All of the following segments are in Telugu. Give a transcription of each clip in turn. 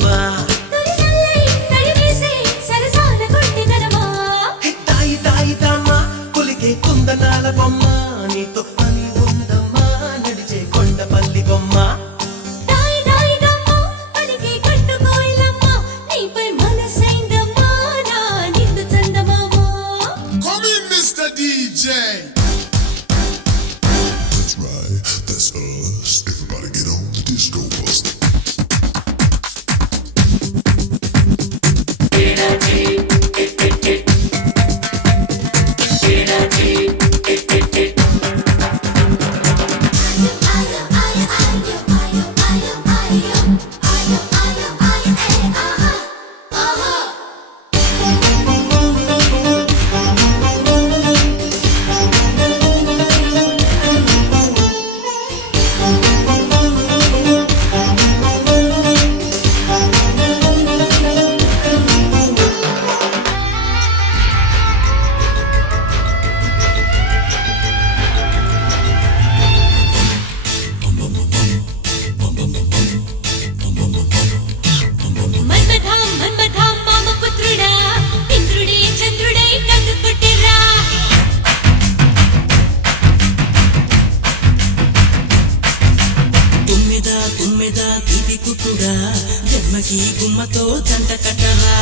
బొమ్మ తాయి తాయి తామ్మ పులికే కుందనాల బొమ్మ నీతో పని ఉందమ్మా నడిచే కొండపల్లి బొమ్మ జన్మకి గుమ్మతో జంట కట్టరా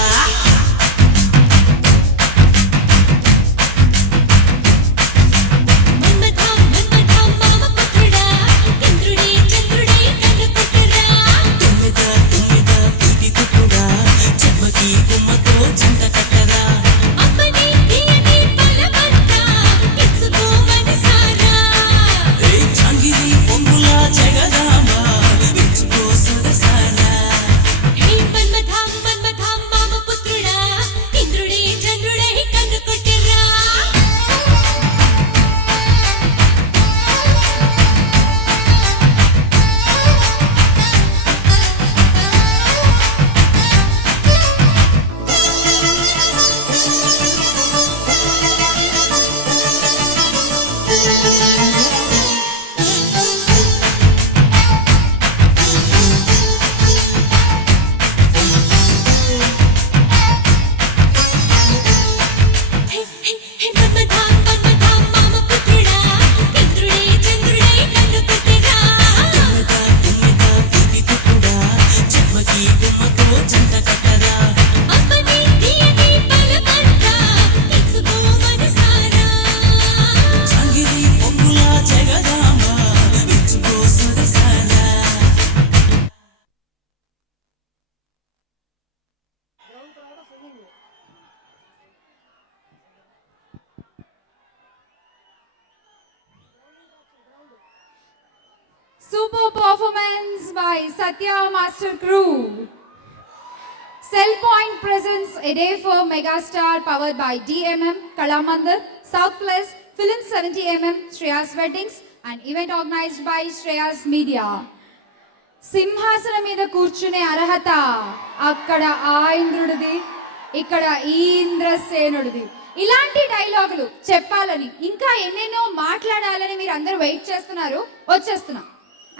Super performance by Satya Master Crew. Cell Point presents a day for Megastar powered by DMM, Kalamandir, South Plus, Film 70mm, Shreyas Weddings and event organized by Shreyas Media. సింహాసనం మీద కూర్చునే అర్హత అక్కడ ఆ ఇంద్రుడిది, ఇక్కడ ఈ ఇంద్రసేనుడిది. ఇలాంటి డైలాగులు చెప్పాలని ఇంకా ఎన్నెన్నో మాట్లాడాలని మీరు అందరూ వెయిట్ చేస్తున్నారు. వచ్చేస్తున్నా.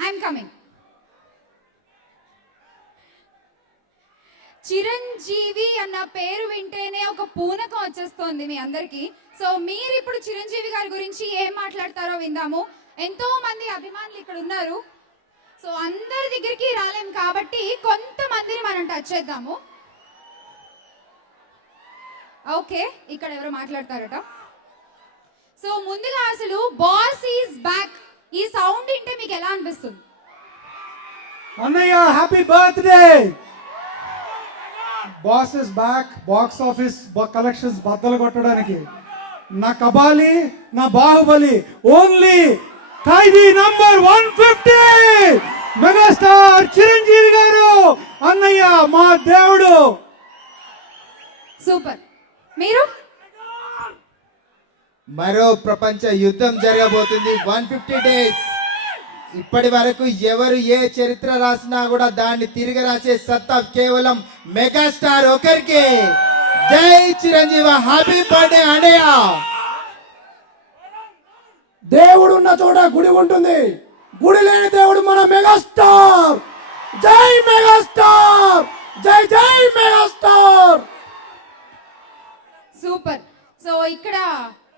I'm coming. చిరంజీవి అన్న పేరు వింటేనే ఒక పూనకం వచ్చేస్తోంది మీ అందరికి. సో మీరు ఇప్పుడు చిరంజీవి గారి గురించి ఏం మాట్లాడతారో విందాము. ఎంతో మంది అభిమానులు ఇక్కడ ఉన్నారు. సో అందరి దగ్గరికి రాలేం కాబట్టి కొంతమందిని మనం టచ్ చేద్దాము. ఓకే, ఇక్కడ ఎవరు మాట్లాడతారట. సో ముందుగా అసలు బాస్ ఈజ్ బ్యాక్ ఈ సౌండ్ వింటే మీకు ఎలా అనిపిస్తుంది? అన్నయ్య happy birthday. Boss is back. Box office collections బద్దలు కొట్టడానికి నా కబాలి, నా బాహుబలి, ఓన్లీ ఖైదీ నంబర్ 150 మెగాస్టార్ చిరంజీవి గారు. అన్నయ్య మా దేవుడు. సూపర్. మీరు మరో ప్రపంచ యుద్ధం జరగబోతుంది. 150 డేస్. ఇప్పటి వరకు ఎవరు ఏ చరిత్ర రాసినా కూడా దాన్ని తిరిగి రాసే సత్తా కేవలం మెగాస్టార్ ఒకరికి. జై చిరంజీవి. హ్యాపీ బర్త్డే అన్నయ్య. దేవుడు ఉన్న చోట గుడి ఉంటుంది, గుడి లేని దేవుడు మన మెగాస్టార్. జై మెగాస్టార్. ఇక్కడ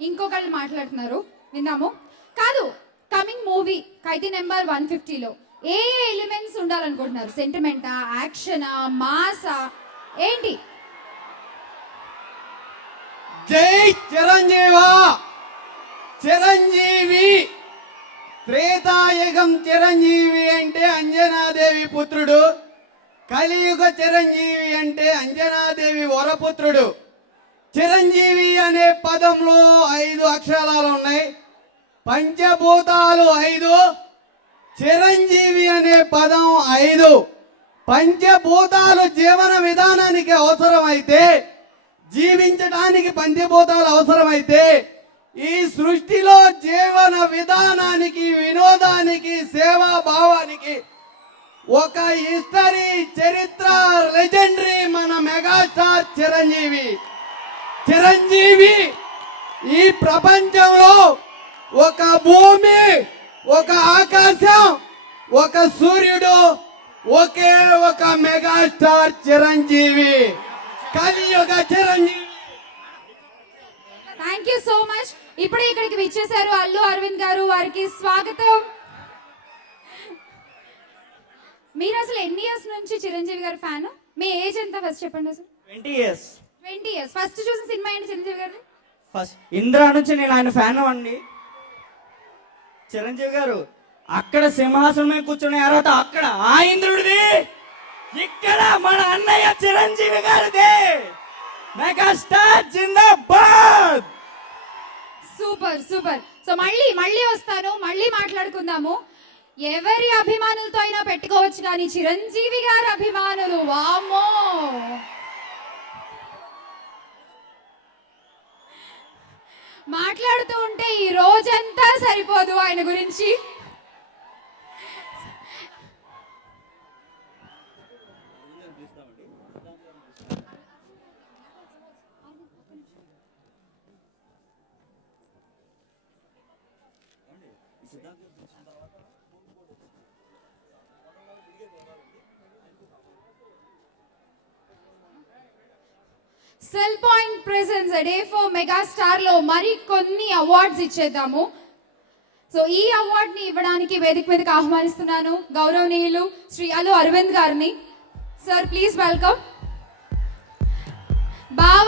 ఇంకొకళ్ళు మాట్లాడుతున్నారు, విందాము. కాదు, కమింగ్ మూవీ ఖైదీ నెంబర్ 150లో ఏ ఎలిమెంట్స్ ఉండాలనుకుంటున్నారు? సెంటిమెంటా, యాక్షనా, మాసా, ఏంటి? జై చిరంజీవా, చిరంజీవి, త్రేతాయుగం చిరంజీవి అంటే అంజనాదేవి పుత్రుడు, కలియుగ చిరంజీవి అంటే అంజనాదేవి వరపుత్రుడు. చిరంజీవి అనే పదంలో 5 అక్షరాలు ఉన్నాయి, పంచభూతాలు 5, చిరంజీవి అనే పదం 5. పంచభూతాలు జీవన విధానానికి అవసరమైతే, జీవించడానికి పంచభూతాలు అవసరమైతే, ఈ సృష్టిలో జీవన విధానానికి, వినోదానికి, సేవా భావానికి ఒక హిస్టరీ, చరిత్ర, లెజెండరీ మన మెగాస్టార్ చిరంజీవి. చిరంజీవి ఈ ప్రపంచంలో ఒక భూమి, ఒక ఆకాశం, ఒక సూర్యుడు, ఒకే ఒక మెగాస్టార్ చిరంజీవి, కలియుగ Chiranjeevi. Thank you so much. ఇప్పుడే ఇక్కడికి విచ్చేశారు అల్లు అరవింద్ గారు, వారికి స్వాగతం. మీరు అసలు ఎన్ని ఇయర్స్ నుంచి చిరంజీవి గారు ఫ్యాన్? మీ ఏజ్ ఎంత ఫస్ట్ చెప్పండి అసలు. 20 years. 20 ఇయర్స్. ఫస్ట్ చూసిన సినిమా ఏంటి చిరంజీవి గారు? ఫస్ట్ ఇంద్రా నుంచి నేను ఆయన ఫ్యాన్ అండి. చిరంజీవి గారు అక్కడ సింహాసనం మీద కూర్చునే అర్హత అక్కడ ఆ ఇంద్రుడిది, ఇక్కడ మన అన్నయ్య చిరంజీవి గారిది. మెగాస్టార్ జిందాబాద్. Super super. సో మళ్ళీ వస్తాను, మళ్ళీ మాట్లాడుకుందాము. ఎవరి అభిమానులతో అయినా పెట్టుకోవచ్చు, కానీ చిరంజీవి గారి అభిమానులు వామ్మో. మాట్లాడుతూ ఉంటే ఈ రోజంతా సరిపోదు ఆయన గురించి. Cell point presence day for megastar లో మరి కొన్ని అవార్డ్స్ ఇచ్చేద్దాము. సో ఈ అవార్డ్ ని ఇవ్వడానికి వేదిక మీదకి ఆహ్వానిస్తున్నాను గౌరవనీయులు శ్రీ అల్లు అరవింద్ గారిని. Sir please welcome. బావా